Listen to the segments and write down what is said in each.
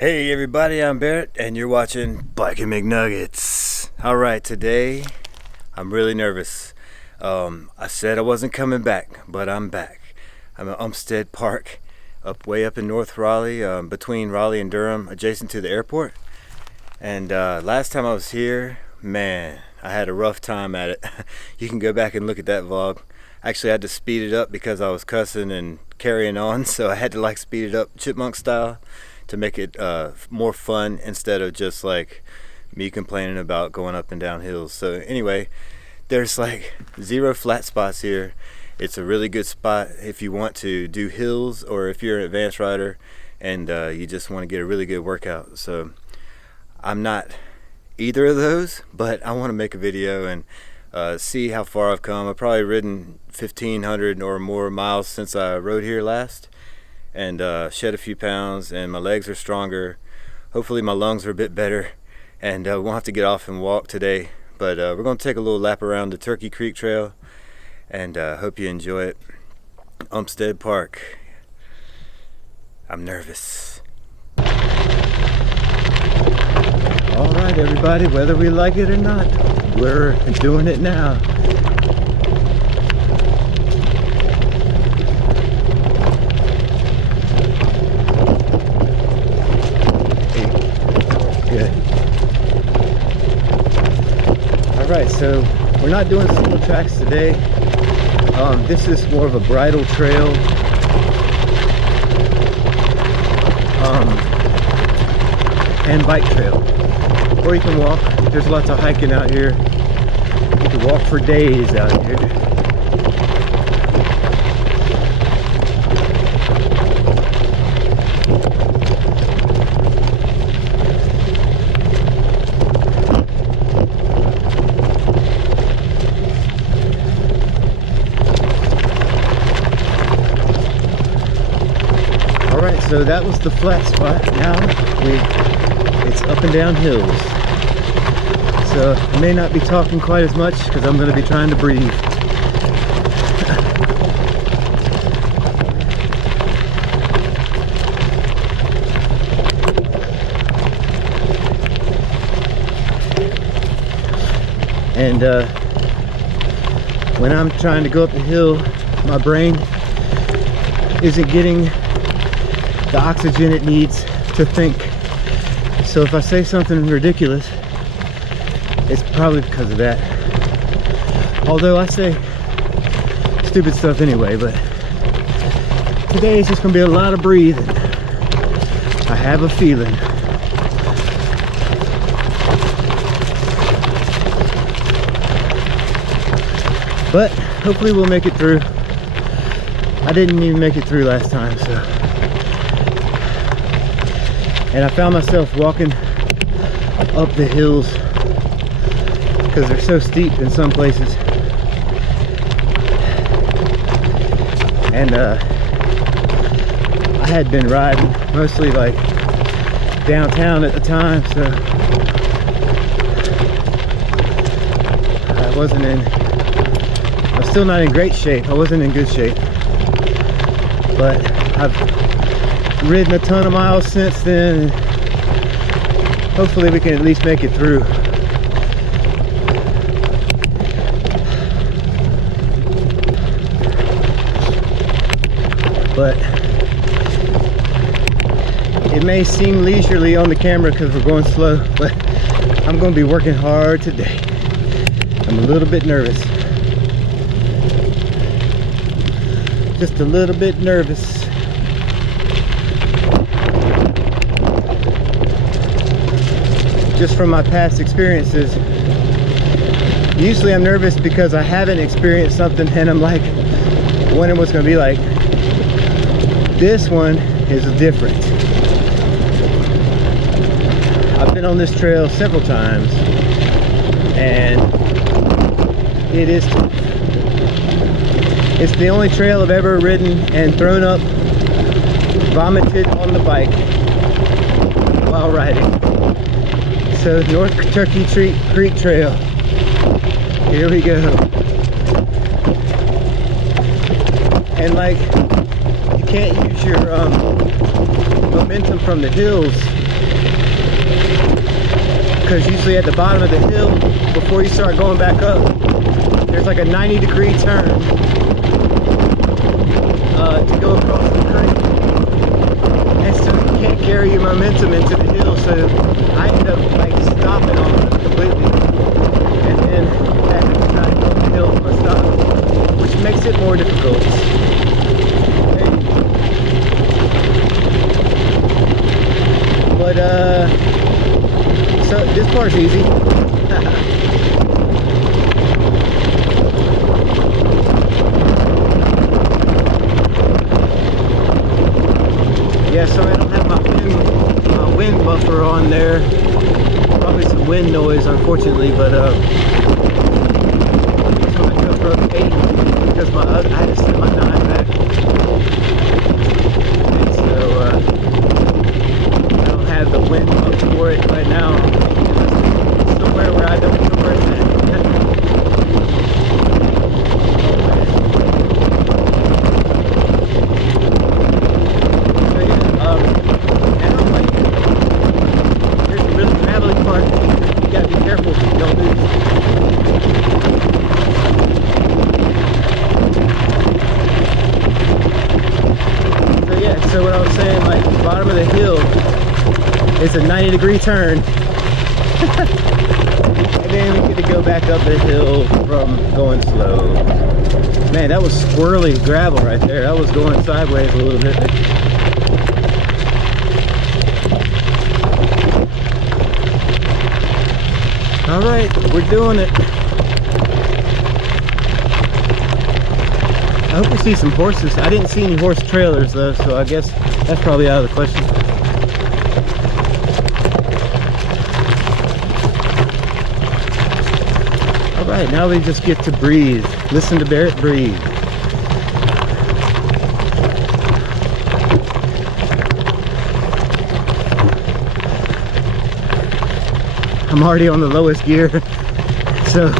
Hey everybody, I'm Barrett and you're watching Bikin McNuggets. Alright, today I'm really nervous. I said I wasn't coming back, but I'm back. I'm at Umstead Park, way up in North Raleigh, between Raleigh and Durham, adjacent to the airport. And last time I was here, man, I had a rough time at it. You can go back and look at that vlog. Actually, I had to speed it up because I was cussing and carrying on, so I had to speed it up chipmunk style to make it more fun instead of just me complaining about going up and down hills. So anyway, there's zero flat spots here. It's a really good spot if you want to do hills or if you're an advanced rider and you just want to get a really good workout. So I'm not either of those, but I want to make a video and see how far I've come. I've probably ridden 1,500 or more miles since I rode here last, and shed a few pounds, and my legs are stronger. Hopefully my lungs are a bit better, and we won't have to get off and walk today, but we're going to take a little lap around the Turkey Creek Trail, and hope you enjoy it. Umstead Park. I'm nervous. Alright everybody, whether we like it or not, we're doing it now. Good. Alright, so we're not doing single tracks today. This is more of a bridle trail. And bike trail. Or you can walk. There's lots of hiking out here. You can walk for days out here. Alright, so that was the flat spot. Now it's up and down hills. So I may not be talking quite as much because I'm going to be trying to breathe. And when I'm trying to go up the hill, my brain isn't getting the oxygen it needs to think. So if I say something ridiculous, it's probably because of that. Although I say stupid stuff anyway, but today is just going to be a lot of breathing. I have a feeling. But hopefully we'll make it through. I didn't even make it through last time, so. And I found myself walking up the hills because they're so steep in some places. And I had been riding mostly downtown at the time, so I'm still not in great shape. I wasn't in good shape, but I've ridden a ton of miles since then. Hopefully we can at least make it through. But it may seem leisurely on the camera because we're going slow, but I'm going to be working hard today. I'm a little bit nervous. Just a little bit nervous. Just from my past experiences. Usually I'm nervous because I haven't experienced something and I'm wondering what's going to be like. This one is different. I've been on this trail several times and it's the only trail I've ever ridden and thrown up, vomited on the bike while riding. So North Turkey Creek Trail, here we go. And you can't use your momentum from the hills Because usually at the bottom of the hill, before you start going back up, there's like a 90-degree turn to go across the creek. And so you can't carry your momentum into the hill, so I end up like stopping almost completely. And then I have to try to go up the hill from a stop, which makes it more difficult. But so this part's easy. Yeah, so I don't have my wind buffer on there. Probably some wind noise, unfortunately, but so I took road 8 because I had to send my 9 back. And so I don't have the wind up for it right now. It's somewhere where I don't know where it's at. So what I was saying, like the bottom of the hill, it's a 90-degree turn. And then we get to go back up the hill from going slow. Man, that was squirrely gravel right there. That was going sideways a little bit. All right, we're doing it. I hope we see some horses. I didn't see any horse trailers though, so I guess that's probably out of the question. All right, now we just get to breathe. Listen to Barrett breathe. I'm already on the lowest gear, so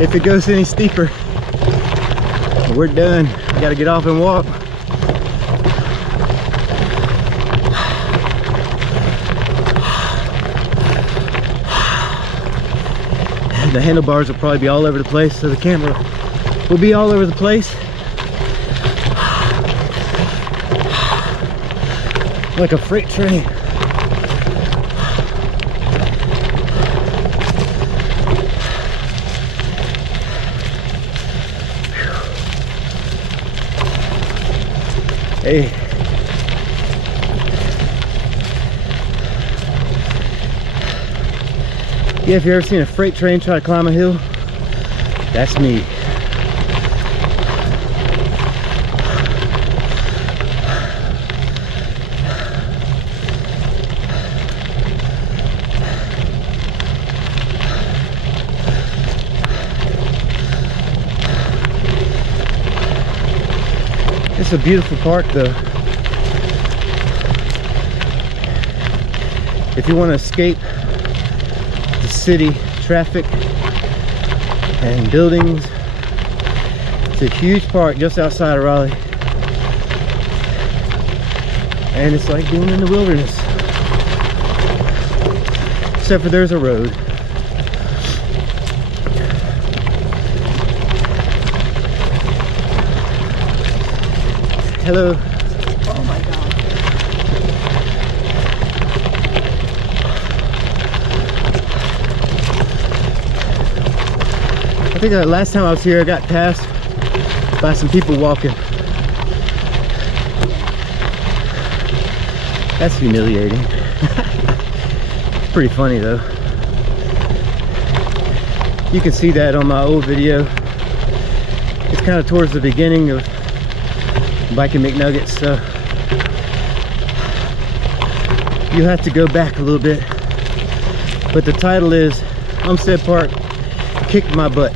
if it goes any steeper, we're done. I gotta get off and walk. The handlebars will probably be all over the place, so the camera will be all over the place. Like a freight train. Hey. Yeah, if you've ever seen a freight train try to climb a hill, that's me. It's a beautiful park though. If you want to escape the city traffic and buildings, it's a huge park just outside of Raleigh. And it's like being in the wilderness. Except for there's a road. Hello. Oh my God. I think last time I was here, I got passed by some people walking. That's humiliating. It's pretty funny though. You can see that on my old video. It's kind of towards the beginning of Bikin McNuggets, so you have to go back a little bit. But the title is Umstead Park Kicked My Butt.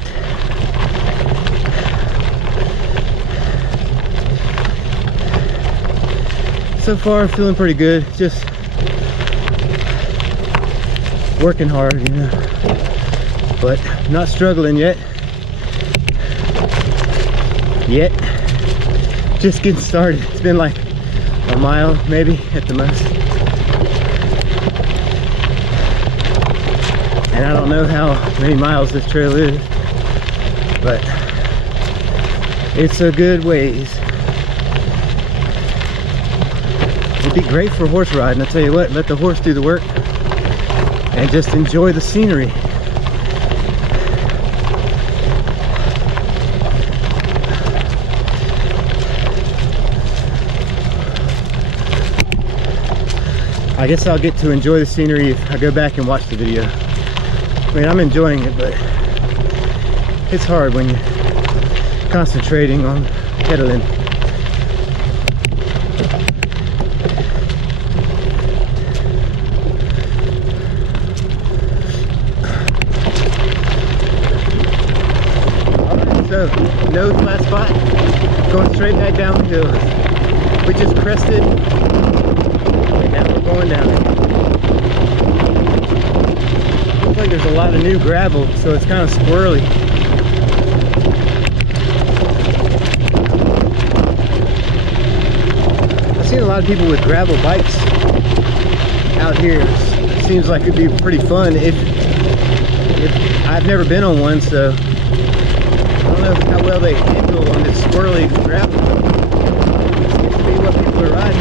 So far, feeling pretty good. Just working hard, you know. But not struggling yet. Just getting started. It's been like a mile maybe at the most. And I don't know how many miles this trail is, but it's a good ways. It'd be great for horse riding. I'll tell you what, let the horse do the work and just enjoy the scenery. I guess I'll get to enjoy the scenery if I go back and watch the video. I mean, I'm enjoying it, but it's hard when you're concentrating on pedaling. So, no flat spot, going straight back down the hill. We just crested, and now we're going down. Looks like there's a lot of new gravel, so it's kind of squirrely. I've seen a lot of people with gravel bikes out here. It seems like it'd be pretty fun if I've never been on one, so I don't know how well they handle on this swirly gravel. Seems to be what people are riding.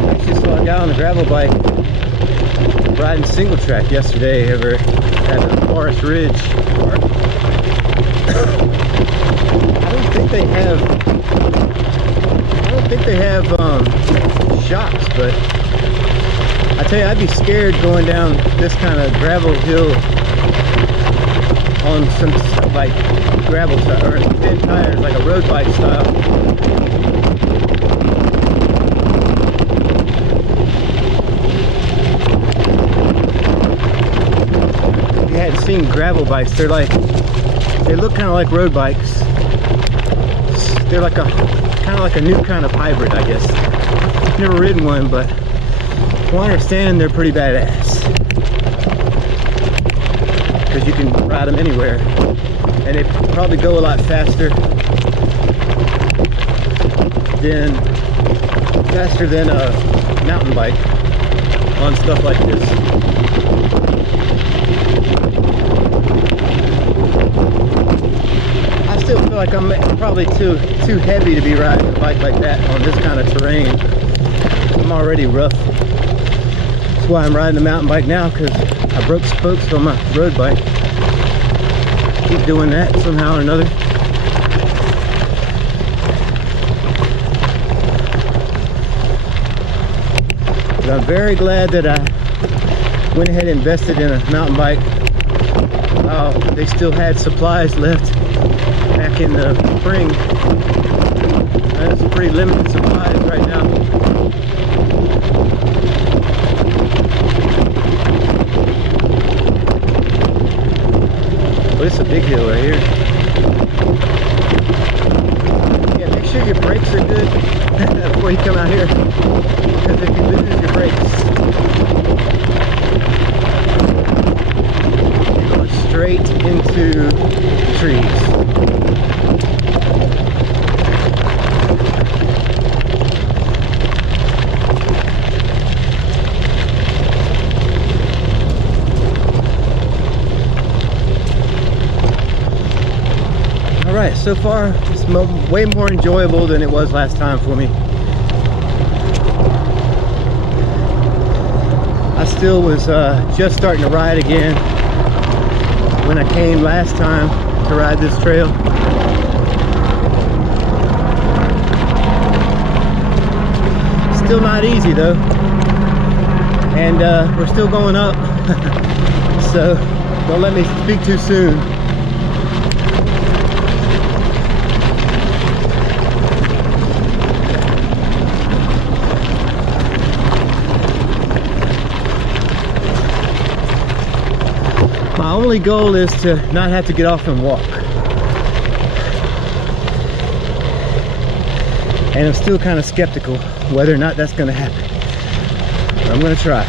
I actually saw a guy on a gravel bike riding single track yesterday over at the Forest Ridge Park. I don't think they have shocks, but I tell you, I'd be scared going down this kind of gravel hill on some like gravel or thin tires, like a road bike style. If you hadn't seen gravel bikes, they look kind of like road bikes. They're like kind of like a new kind of hybrid, I guess. Never ridden one, but from what I understand, they're pretty badass. Because you can ride them anywhere. And they probably go a lot faster than a mountain bike on stuff like this. I still feel like I'm probably too heavy to be riding a bike like that on this kind of terrain. I'm already rough. That's why I'm riding a mountain bike now, because I broke spokes on my road bike. Keep doing that somehow or another. But I'm very glad that I went ahead and invested in a mountain bike. They still had supplies left back in the spring. That's pretty limited supplies right now. Well, this is a big hill right here. Yeah, make sure your brakes are good before you come out here, because if you lose your brakes, you're going straight into the trees. Alright, so far it's way more enjoyable than it was last time for me. I still was just starting to ride again when I came last time to ride this trail. Still not easy though, and we're still going up, so don't let me speak too soon. My only goal is to not have to get off and walk. And I'm still kind of skeptical whether or not that's going to happen. But I'm going to try.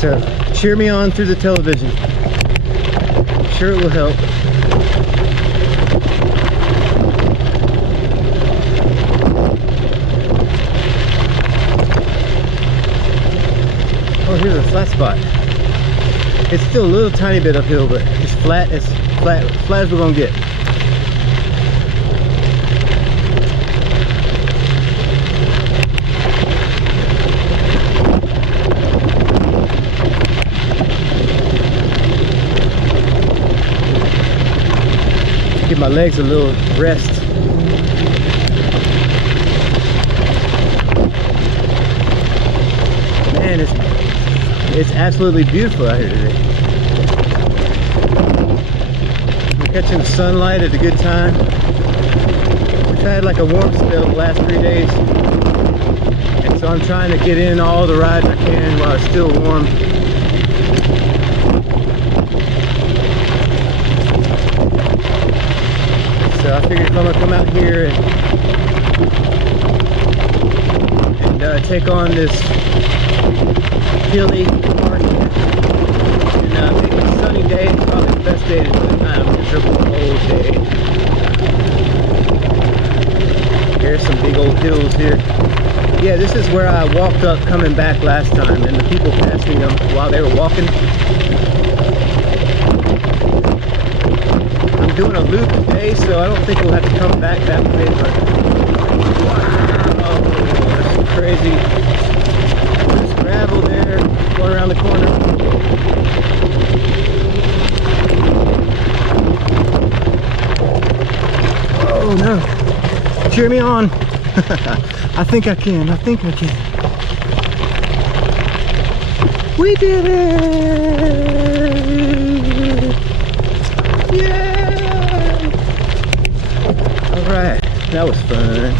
So cheer me on through the television. I'm sure it will help. Oh, here's a flat spot. It's still a little tiny bit uphill, but it's flat as we're gonna get. Give my legs a little rest. Man, it's absolutely beautiful out here today. We're catching the sunlight at a good time. We've had like a warm spell the last 3 days, and so I'm trying to get in all the rides I can while it's still warm. So I figured if I'm gonna come out here and take on this hilly park, and make it a sunny day, it's probably the best day to do it. Kind of miserable cold day. Here's some big old hills here. Yeah, this is where I walked up coming back last time, and the people passed me while they were walking. I'm doing a loop today, so I don't think we'll have to come back that way, but wow, that's crazy. There's gravel there, going around the corner. Oh no, cheer me on. I think I can, I think I can. We did it! Yeah! Alright, that was fun.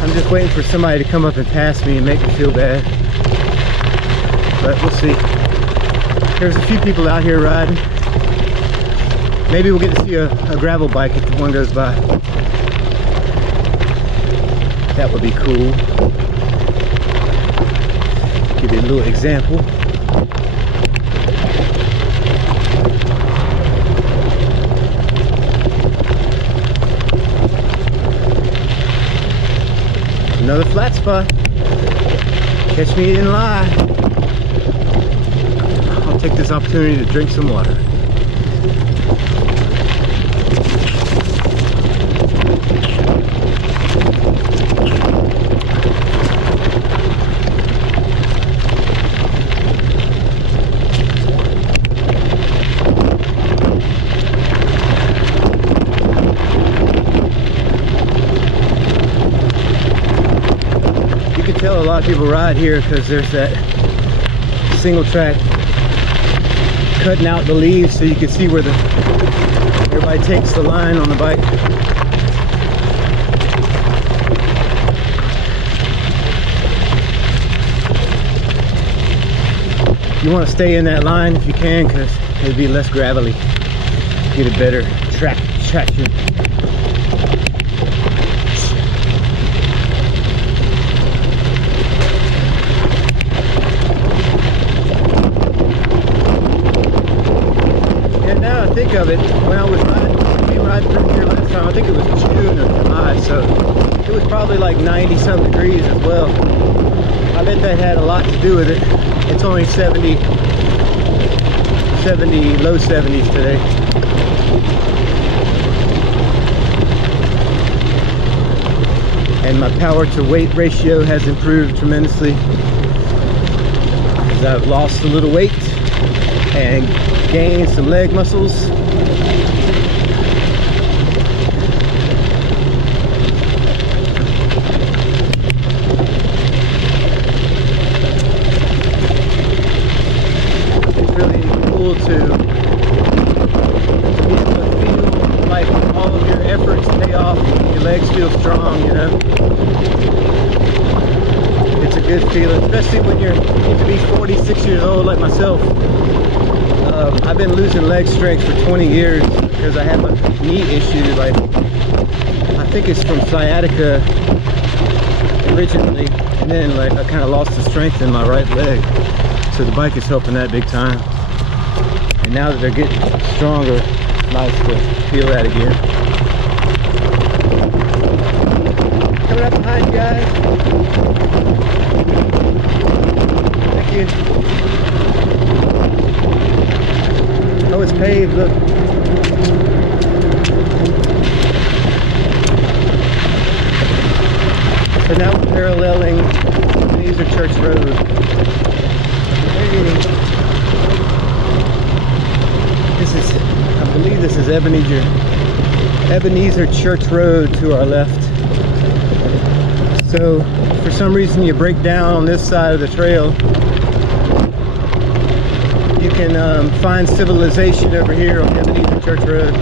I'm just waiting for somebody to come up and pass me and make me feel bad. But we'll see. There's a few people out here riding. Maybe we'll get to see a gravel bike if one goes by. That would be cool. Give you a little example. Another flat spot. Catch me in lie. I'll take this opportunity to drink some water. A lot of people ride here because there's that single track cutting out the leaves so you can see where everybody takes the line on the bike. You want to stay in that line if you can, because it'll be less gravelly. Get a better traction. Think of it, when I was riding through here last time, I think it was June or July, so it was probably like 90-some degrees as well. I bet that had a lot to do with it. It's only 70, low 70s today. And my power to weight ratio has improved tremendously as I've lost a little weight and gained some leg muscles. It's really cool to be able to feel like all of your efforts pay off, your legs feel strong, you know. It's a good feeling, especially when you get to be 46 years old like myself. I've been losing leg strength for 20 years because I have a knee issue. Like, I think it's from sciatica originally, and then like I kind of lost the strength in my right leg. So the bike is helping that big time. And now that they're getting stronger, it's nice to feel that again. Coming up behind you guys. Thank you. Oh, it's paved, look. So now we're paralleling Ebenezer Church Road. Hey. This is, I believe this is Ebenezer Church Road to our left. So for some reason you break down on this side of the trail, you can find civilization over here on Ebenezer Church Road.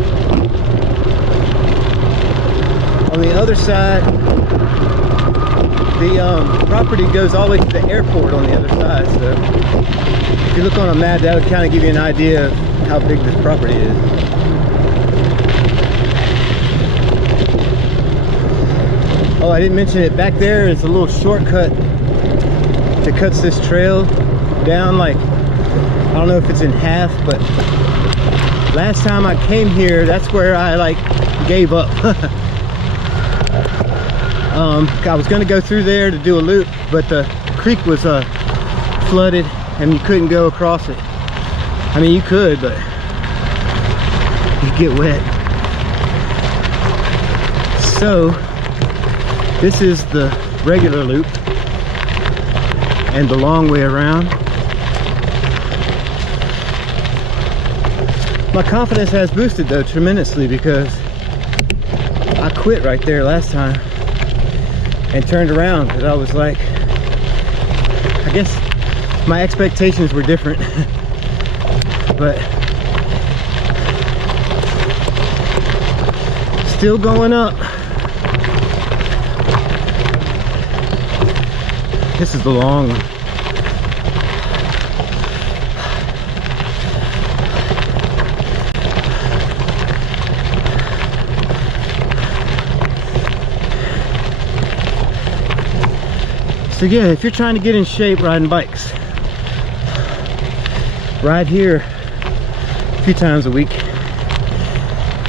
On the other side, the property goes all the way to the airport on the other side. So if you look on a map, that would kind of give you an idea of how big this property is. Oh, I didn't mention it. Back there is a little shortcut that cuts this trail down, like, I don't know if it's in half, but last time I came here, that's where I like gave up. I was gonna go through there to do a loop, but the creek was flooded and you couldn't go across it. I mean, you could, but you get wet. So this is the regular loop and the long way around. My confidence has boosted though tremendously, because I quit right there last time and turned around because I was like, I guess my expectations were different. But still going up. This is the long one. So yeah, if you're trying to get in shape riding bikes, ride here a few times a week.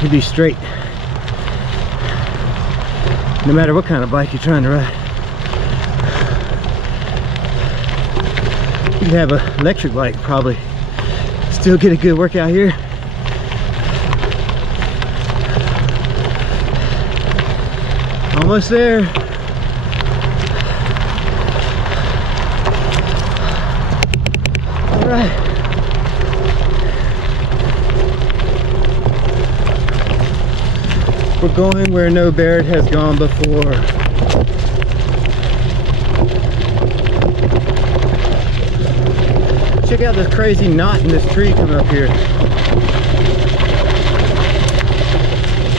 You'll be straight. No matter what kind of bike you're trying to ride. You can have an electric bike, probably still get a good workout here. Almost there. All right. We're going where no Barrett has gone before. Check out this crazy knot in this tree coming up here.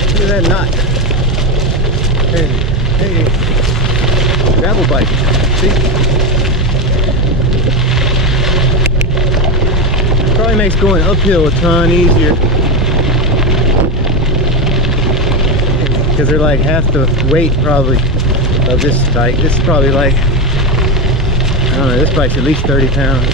Look at that knot. Hey, hey, gravel bike. See? Probably makes going uphill a ton easier, because they're like half the weight probably of this bike. This is probably like, I don't know, this bike's at least 30 pounds.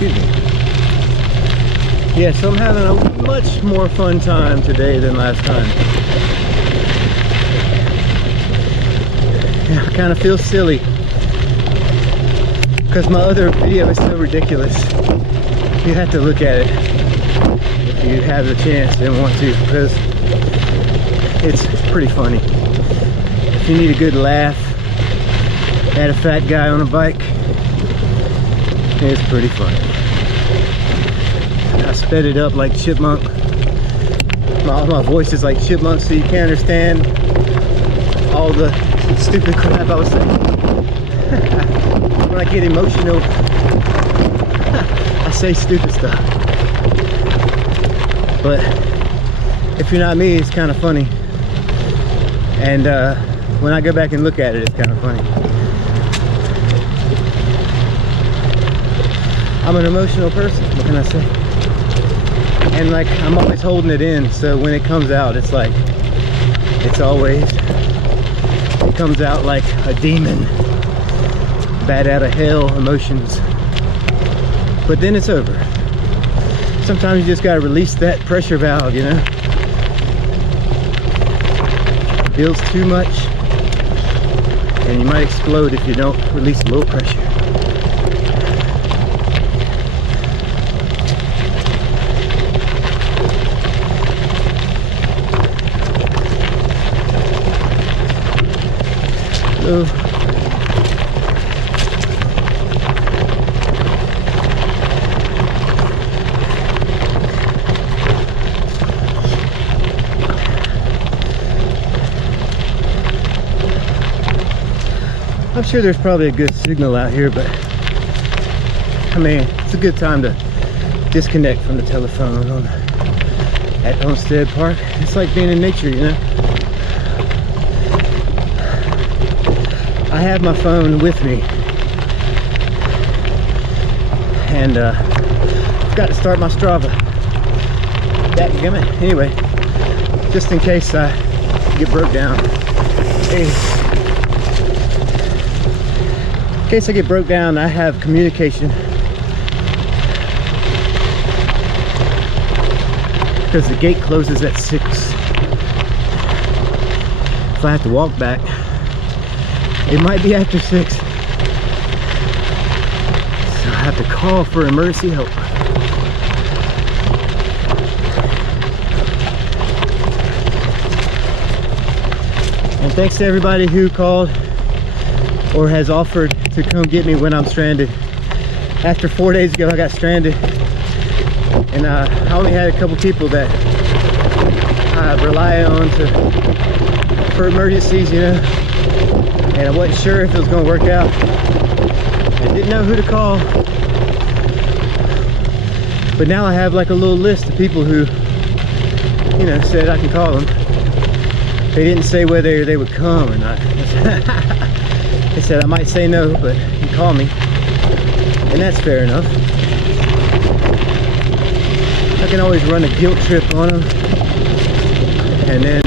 Excuse me. Yeah, so I'm having a much more fun time today than last time. Yeah, I kind of feel silly because my other video is so ridiculous. You have to look at it if you have the chance and want to, because it's pretty funny. If you need a good laugh at a fat guy on a bike, it's pretty funny. I sped it up like Chipmunk. My voice is like Chipmunk, so you can't understand all the stupid crap I was saying. When I get emotional. say stupid stuff. But if you're not me, it's kind of funny. And when I go back and look at it, it's kind of funny. I'm an emotional person, what can I say? And like, I'm always holding it in, so when it comes out, it's like, it comes out like a demon, bad out of hell emotions. But then it's over. Sometimes you just gotta release that pressure valve, you know? It builds too much, and you might explode if you don't release a little pressure. So, I'm sure there's probably a good signal out here, but I mean, it's a good time to disconnect from the telephone at Umstead Park. It's like being in nature, you know? I have my phone with me, and forgot to start my Strava. Dadgummit. Anyway, just in case I get broke down. Hey. In case I get broke down, I have communication, because the gate closes at 6. If I have to walk back, it might be after 6. So I have to call for emergency help. And thanks to everybody who called or has offered to come get me when I'm stranded. After 4 days ago, I got stranded, and I only had a couple people that I rely on for emergencies, you know. And I wasn't sure if it was going to work out. I didn't know who to call. But now I have like a little list of people who, you know, said I can call them. They didn't say whether they would come or not. They said I might say no, but you call me. And that's fair enough. I can always run a guilt trip on them, and then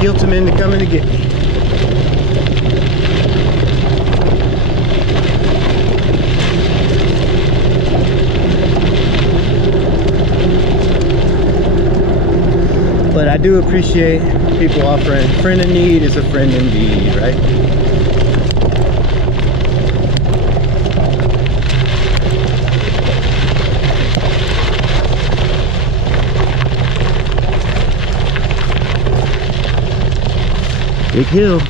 guilt them into coming to get me. But I do appreciate people offering. A friend in need is a friend indeed, right? Big hill.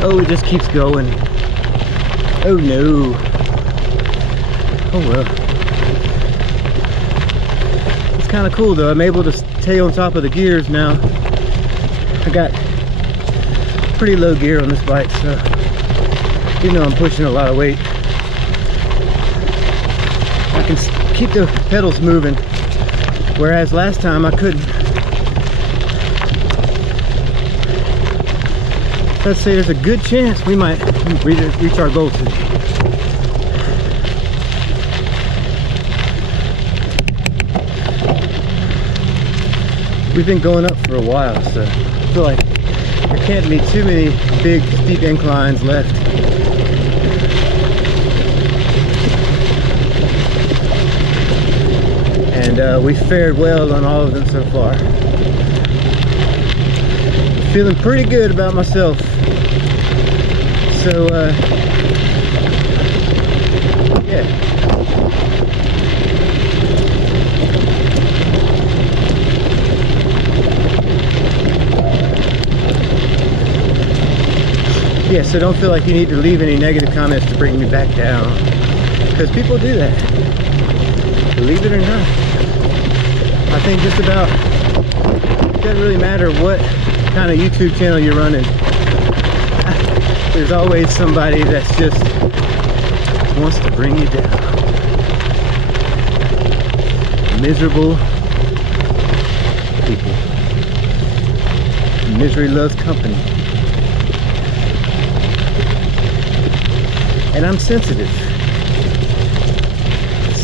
Oh, it just keeps going. Oh no. Oh well. It's kind of cool though. I'm able to stay on top of the gears now. I got pretty low gear on this bike, so even though I'm pushing a lot of weight, I can keep the pedals moving, whereas last time I couldn't. Let's say there's a good chance we might reach our goal today. We've been going up for a while, so I feel like there can't be too many big steep inclines left. And we fared well on all of them so far. Feeling pretty good about myself. So yeah. Yeah, so don't feel like you need to leave any negative comments to bring me back down, because people do that, believe it or not. I think just about it doesn't really matter what kind of YouTube channel you're running. There's always somebody that's just wants to bring you down. Miserable people. Misery loves company. And I'm sensitive.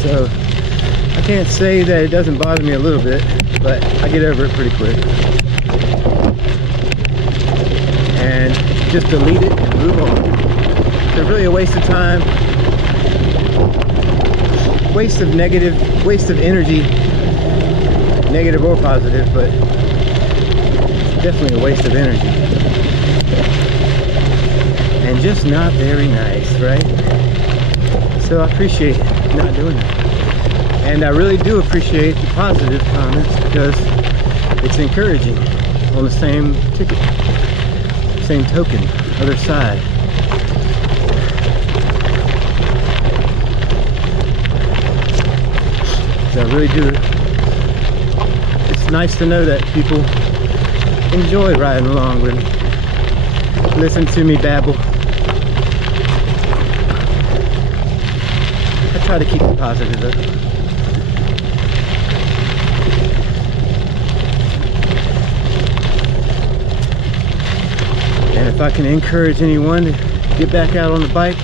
So I can't say that it doesn't bother me a little bit, but I get over it pretty quick. And just delete it and move on. It's really a waste of time, waste of energy, negative or positive, but definitely a waste of energy. And just not very nice, right? So I appreciate not doing that. And I really do appreciate the positive comments because it's encouraging on the same ticket, same token, other side. So I really do. It's nice to know that people enjoy riding along with me, listen to me babble. I try to keep it positive though. And if I can encourage anyone to get back out on the bike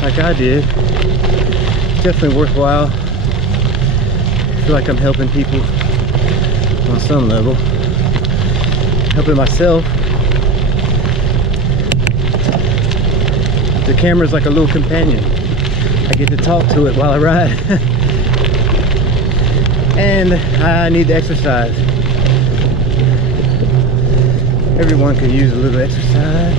like I did, it's definitely worthwhile. I feel like I'm helping people on some level, helping myself. The camera's like a little companion. I get to talk to it while I ride. And I need to exercise. Everyone could use a little exercise.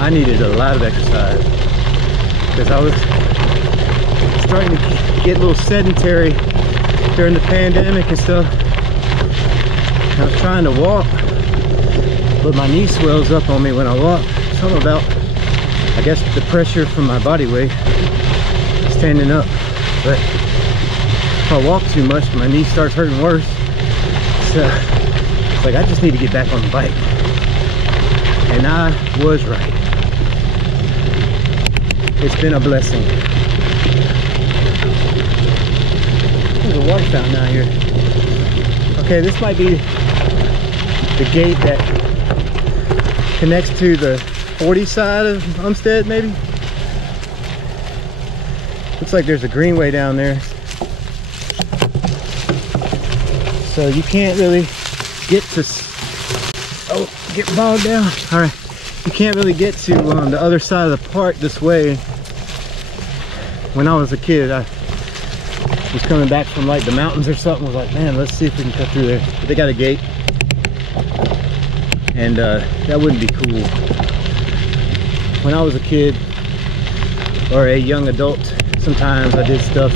I needed a lot of exercise because I was starting to get a little sedentary during the pandemic and stuff. I was trying to walk, but my knee swells up on me when I walk. Something about, I guess, the pressure from my body weight standing up. But if I walk too much, my knee starts hurting worse. So it's like I just need to get back on the bike. And I was right. It's been a blessing. There's a water fountain out here. Okay, this might be the gate that connects to the 40 side of Umstead, maybe. Looks like there's a greenway down there. So you can't really get to, oh, get bogged down. All right. You can't really get to the other side of the park this way. When I was a kid, I was coming back from like the mountains or something. I was like, man, let's see if we can cut through there. But they got a gate, and that wouldn't be cool. When I was a kid or a young adult, sometimes I did stuff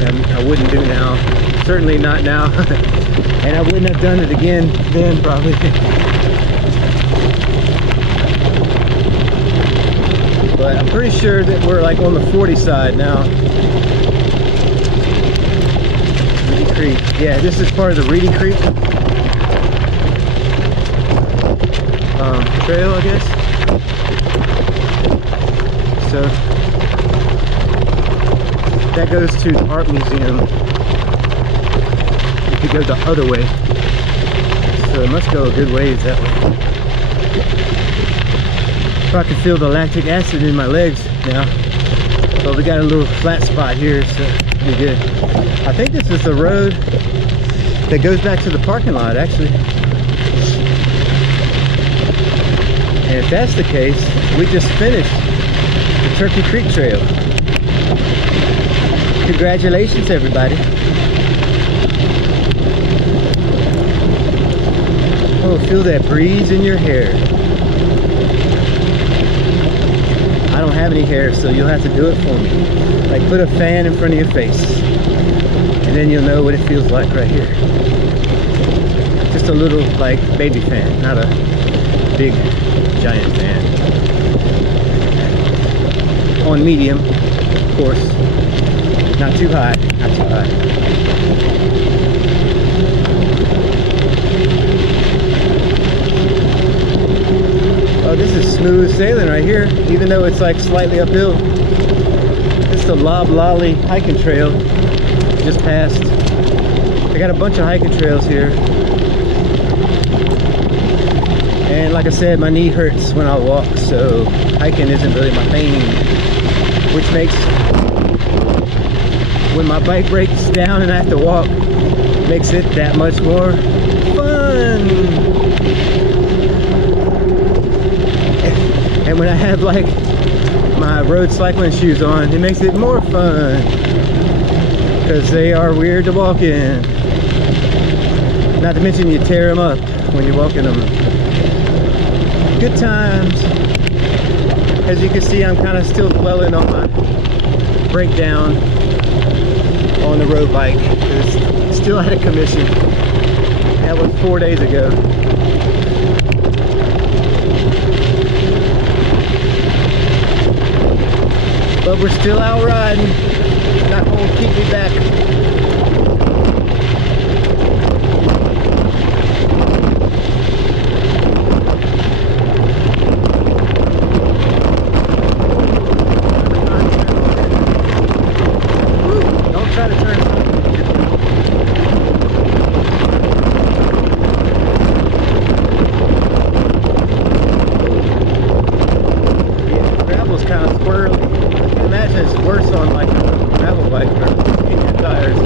that I wouldn't do now. Certainly not now. And I wouldn't have done it again then, probably. But I'm pretty sure that we're like on the 40 side now. Reedy Creek. Yeah, this is part of the Reedy Creek trail, I guess. So that goes to the art museum. You could go the other way. So it must go a good ways that way. I can feel the lactic acid in my legs now, but we got a little flat spot here, so pretty good. I think this is the road that goes back to the parking lot, actually. And if that's the case, we just finished the Turkey Creek Trail. Congratulations, everybody. Oh, feel that breeze in your hair. I don't have any hair, so you'll have to do it for me. Like, put a fan in front of your face, and then you'll know what it feels like right here. Just a little, like, baby fan, not a big, giant fan. on medium, of course. Not too high, not too high. Oh, this is smooth sailing right here, even though it's like slightly uphill. This is the Lob Lolly hiking trail. Just passed. I got a bunch of hiking trails here. And like I said, my knee hurts when I walk, so hiking isn't really my thing. Which makes, when my bike breaks down and I have to walk, makes it that much more fun. And when I have like my road cycling shoes on, it makes it more fun. Because they are weird to walk in. Not to mention you tear them up when you're walking them. Good times. As you can see, I'm kind of still dwelling on my breakdown on the road bike. It's still out of commission. That was 4 days ago. But we're still out riding. Not going to keep me back. Don't try to turn. Yeah, gravel's kind of squirrely. I can imagine it's worse on like a gravel bike or Bikin tires.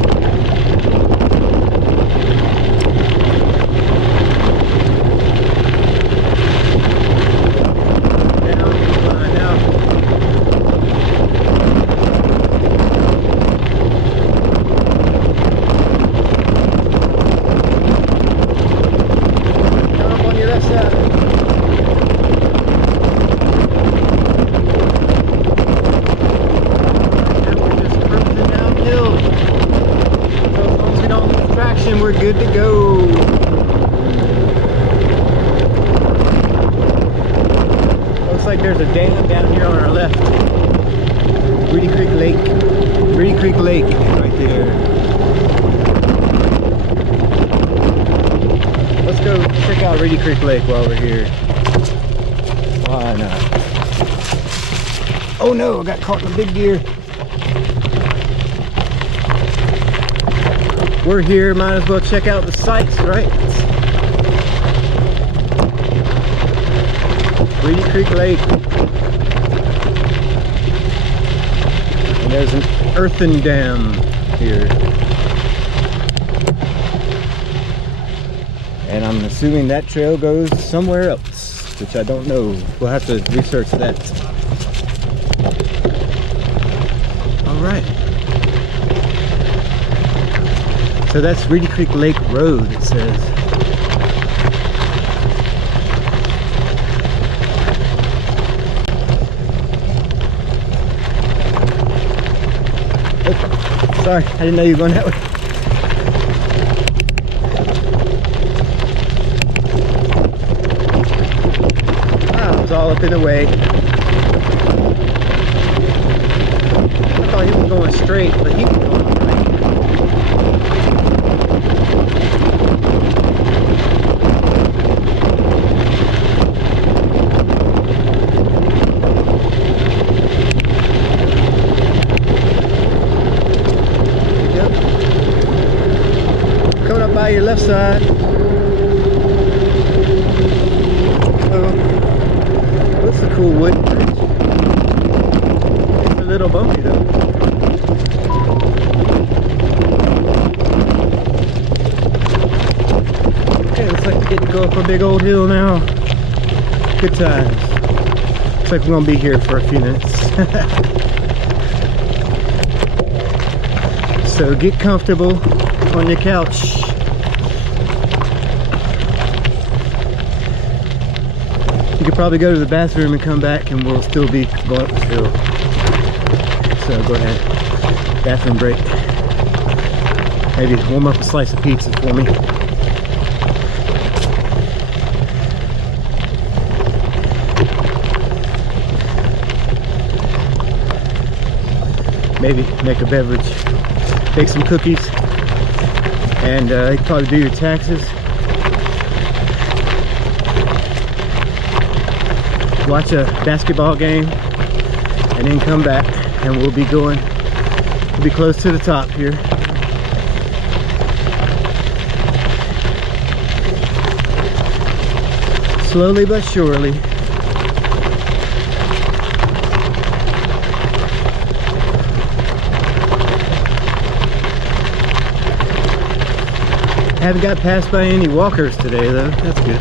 We're good to go. Looks like there's a dam down here on our left. Reedy Creek Lake. Reedy Creek Lake right there. Let's go check out Reedy Creek Lake while we're here. Why not? Oh no, I got caught in the big gear. We're here, might as well check out the sights, right? Reedy Creek Lake. And there's an earthen dam here. And I'm assuming that trail goes somewhere else, which I don't know. We'll have to research that. All right. So that's Reedy Creek Lake Road, it says. Oh, sorry, I didn't know you were going that way. Ah, it was all up in the way. I thought he was going straight, but he was going right. By your left side. What's the cool wooden bridge? It's a little bumpy though. Okay, looks like we're getting to go up a big old hill now. Good times. Looks like we're gonna be here for a few minutes. So get comfortable on your couch. You could probably go to the bathroom and come back and we'll still be going up the hill. So go ahead. Bathroom break. Maybe warm up a slice of pizza for me. maybe make a beverage, bake some cookies, and you can probably do your taxes, watch a basketball game, and then come back, and we'll be close to the top here. Slowly but surely. Haven't got passed by any walkers today though, that's good.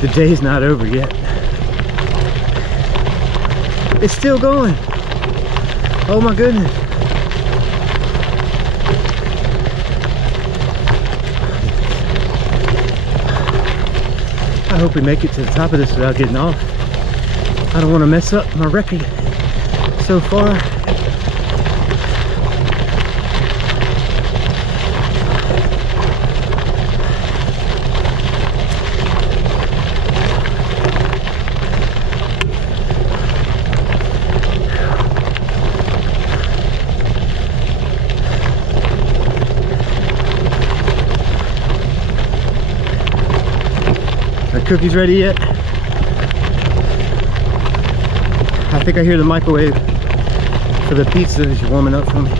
The day's not over yet. It's still going. Oh my goodness. I hope we make it to the top of this without getting off. I don't want to mess up my record so far. Cookies ready yet? I think I hear the microwave for the pizza is warming up for me.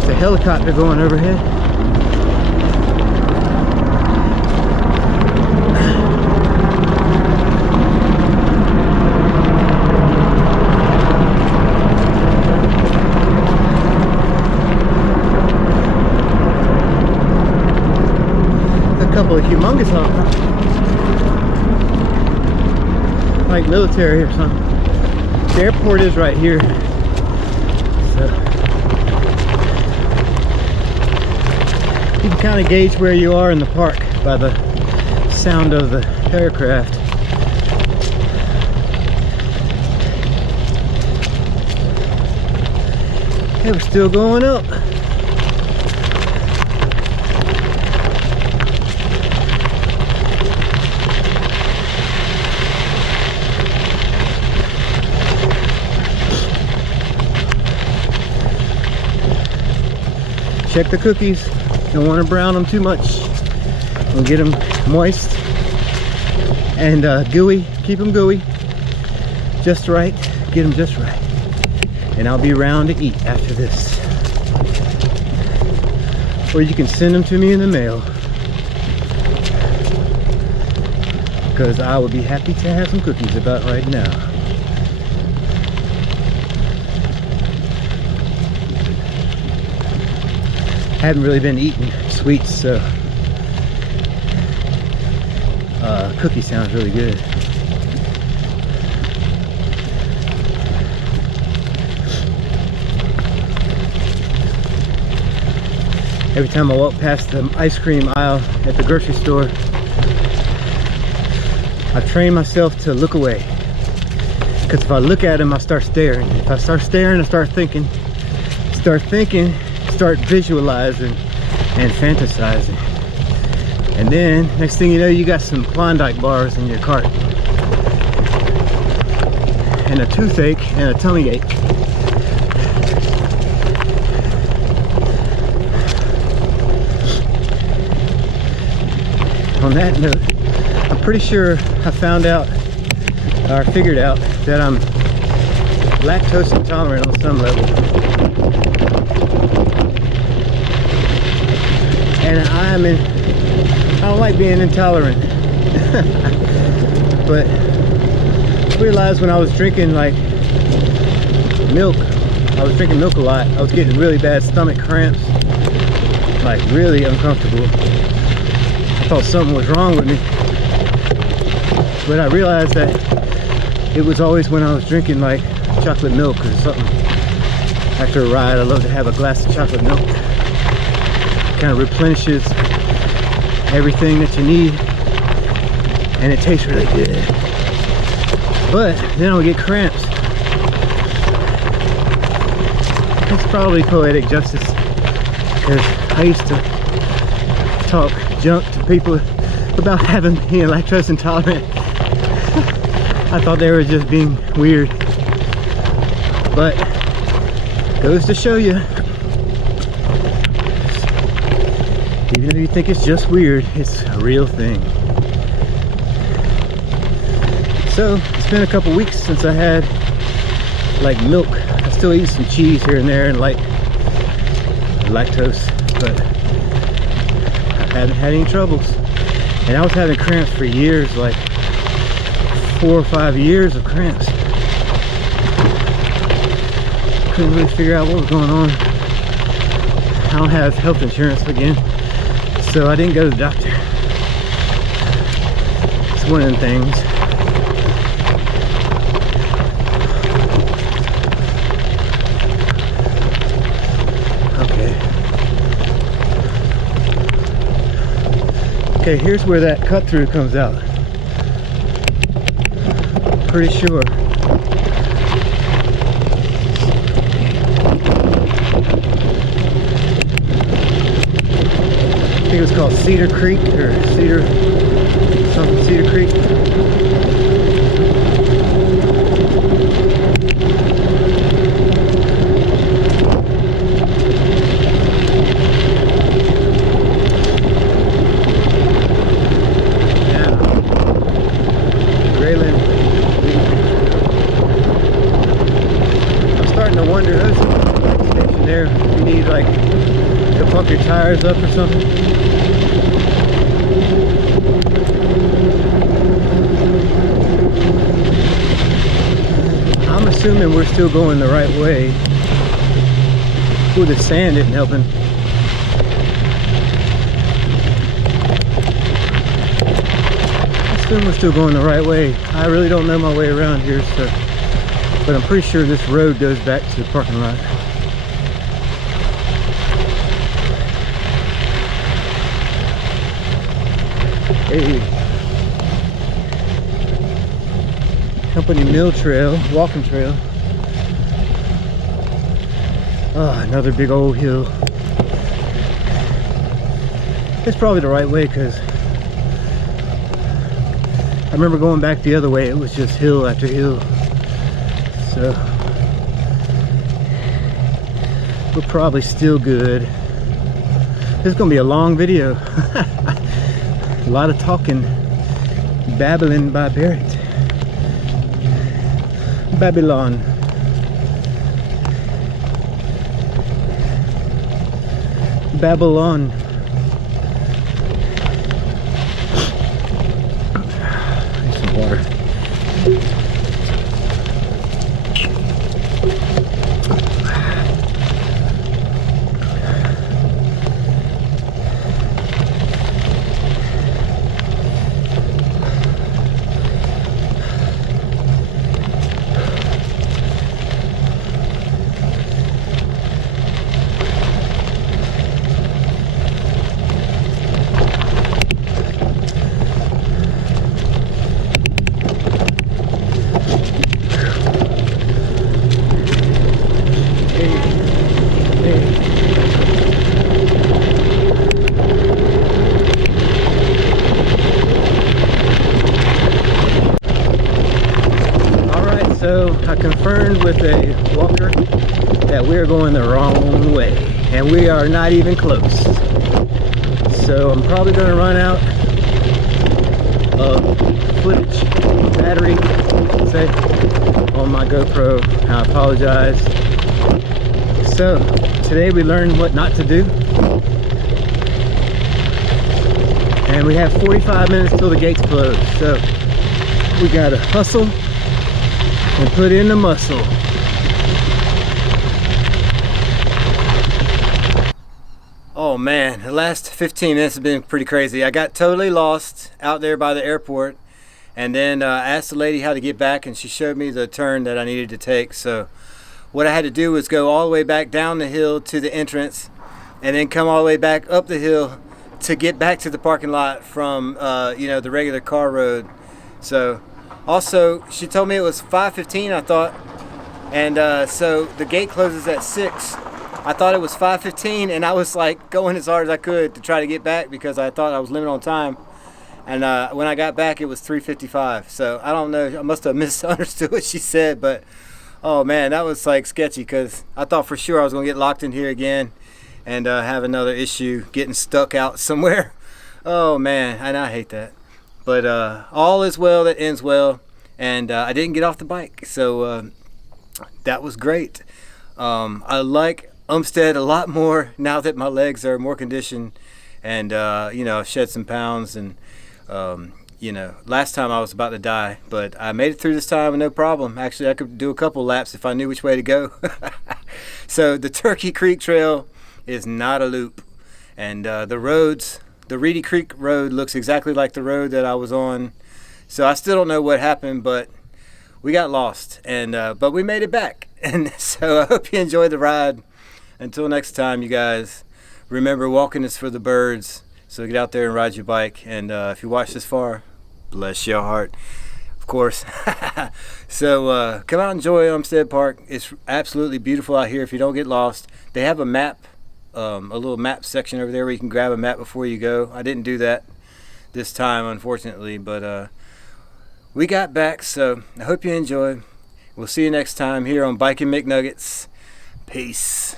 It's a helicopter going overhead. Couple of humongous hoppers, like military or something. The airport is right here, so you can kind of gauge where you are in the park by the sound of the aircraft. Hey, we're still going up. Check the cookies, don't want to brown them too much. We'll get them moist and gooey, keep them gooey, just right, get them just right. And I'll be around to eat after this. Or you can send them to me in the mail, because I would be happy to have some cookies about right now. Haven't really been eating sweets, so cookie sounds really good. Every time I walk past the ice cream aisle at the grocery store, I've trained myself to look away, because if I look at them, I start staring. If I start staring, I start thinking, start visualizing and fantasizing, and then next thing you know, you got some Klondike bars in your cart and a toothache and a tummy ache. On that note, I'm pretty sure I found out or figured out that I'm lactose intolerant on some level. And I don't like being intolerant. But I realized when I was drinking like milk, I was drinking milk a lot, I was getting really bad stomach cramps, like really uncomfortable. I thought something was wrong with me. But I realized that it was always when I was drinking like chocolate milk or something. After a ride, I love to have a glass of chocolate milk. kind of replenishes everything that you need, and it tastes really good. But then I'll get cramps. It's probably poetic justice, because I used to talk junk to people about having being lactose intolerant. I thought they were just being weird, but goes to show you, even though you think it's just weird, it's a real thing. So it's been a couple weeks since I had like milk. I still eat some cheese here and there and like lactose, but I haven't had any troubles. And I was having cramps for years, like 4 or 5 years of cramps. Couldn't really figure out what was going on. I don't have health insurance again, so I didn't go to the doctor. It's one of them things. Okay, here's where that cut through comes out. Pretty sure. I think it was called Cedar Creek or Cedar Creek. Pump your tires up or something. I'm assuming we're still going the right way. Ooh, the sand isn't helping. I assume we're still going the right way. I really don't know my way around here, so, but I'm pretty sure this road goes back to the parking lot. Hey. Company Mill Trail, walking trail. Oh, another big old hill. It's probably the right way, because I remember going back the other way, it was just hill after hill. So we're probably still good. This is gonna be a long video. A lot of talking, babbling by Barrett. Babylon. Babylon. Need some water. So I confirmed with a walker that we're going the wrong way, and we are not even close. So I'm probably going to run out of footage, battery, say, on my GoPro. I apologize. So today we learned what not to do, and we have 45 minutes till the gates close. So we gotta hustle and put in the muscle. Oh man, the last 15 minutes have been pretty crazy. I got totally lost out there by the airport, and then asked the lady how to get back, and she showed me the turn that I needed to take. So what I had to do was go all the way back down the hill to the entrance, and then come all the way back up the hill to get back to the parking lot from the regular car road. So also she told me it was 5:15, I thought, and so the gate closes at 6. I thought it was 5:15, and I was like going as hard as I could to try to get back because I thought I was limited on time. And when I got back, it was 3:55. So I don't know, I must have misunderstood what she said, but oh man, that was like sketchy because I thought for sure I was gonna get locked in here again and have another issue getting stuck out somewhere. Oh man, and I hate that. But all is well that ends well, and I didn't get off the bike, so that was great. I like Umstead a lot more now that my legs are more conditioned, and I've shed some pounds, and last time I was about to die, but I made it through this time with no problem. Actually, I could do a couple laps if I knew which way to go. So the Turkey Creek Trail is not a loop, and the roads, the Reedy Creek Road looks exactly like the road that I was on. So I still don't know what happened, but we got lost, and but we made it back. And so I hope you enjoyed the ride. Until next time, you guys, remember, walking is for the birds. So get out there and ride your bike. And if you watch this far, bless your heart, of course. So come out and enjoy Umstead Park. It's absolutely beautiful out here if you don't get lost. They have a map, a little map section over there where you can grab a map before you go. I didn't do that this time, unfortunately, but we got back. So I hope you enjoy. We'll see you next time here on Bikin McNuggets. Peace.